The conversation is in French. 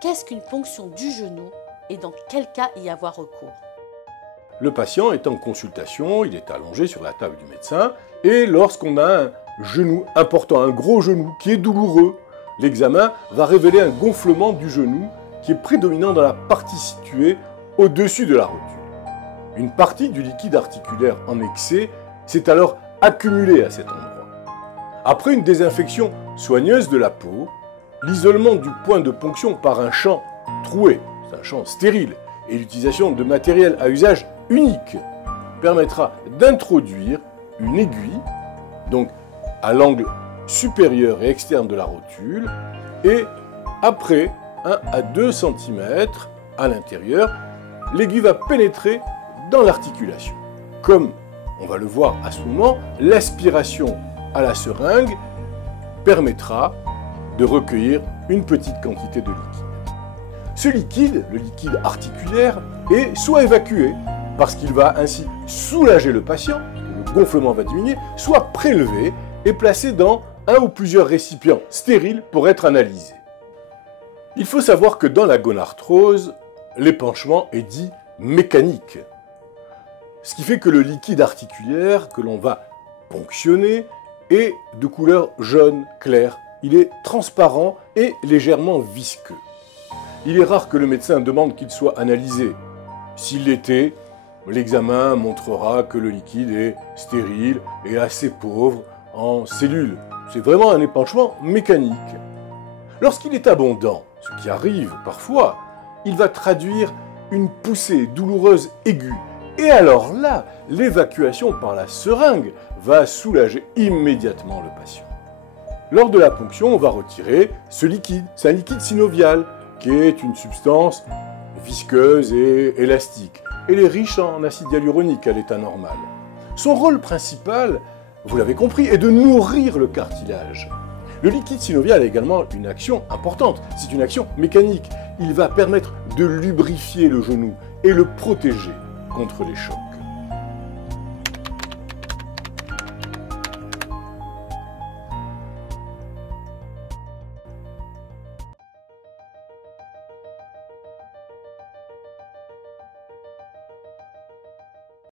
Qu'est-ce qu'une ponction du genou et dans quel cas y avoir recours? Le patient est en consultation, il est allongé sur la table du médecin, et lorsqu'on a un genou important, un gros genou qui est douloureux, l'examen va révéler un gonflement du genou qui est prédominant dans la partie située au-dessus de la rotule. Une partie du liquide articulaire en excès s'est alors accumulée à cet endroit. Après une désinfection soigneuse de la peau, l'isolement du point de ponction par un champ troué, c'est un champ stérile, et l'utilisation de matériel à usage unique permettra d'introduire une aiguille, donc à l'angle supérieur et externe de la rotule, et après 1 à 2 cm à l'intérieur, l'aiguille va pénétrer dans l'articulation. Comme on va le voir à ce moment, l'aspiration à la seringue permettra de recueillir une petite quantité de liquide. Ce liquide, le liquide articulaire, est soit évacué, parce qu'il va ainsi soulager le patient, le gonflement va diminuer, soit prélevé et placé dans un ou plusieurs récipients stériles pour être analysé. Il faut savoir que dans la gonarthrose, l'épanchement est dit mécanique. Ce qui fait que le liquide articulaire que l'on va ponctionner est de couleur jaune clair. Il est transparent et légèrement visqueux. Il est rare que le médecin demande qu'il soit analysé. S'il l'était, l'examen montrera que le liquide est stérile et assez pauvre en cellules. C'est vraiment un épanchement mécanique. Lorsqu'il est abondant, ce qui arrive parfois, il va traduire une poussée douloureuse aiguë. Et alors là, l'évacuation par la seringue va soulager immédiatement le patient. Lors de la ponction, on va retirer ce liquide. C'est un liquide synovial, qui est une substance visqueuse et élastique. Elle est riche en acide hyaluronique à l'état normal. Son rôle principal, vous l'avez compris, est de nourrir le cartilage. Le liquide synovial a également une action importante. C'est une action mécanique. Il va permettre de lubrifier le genou et le protéger contre les chocs.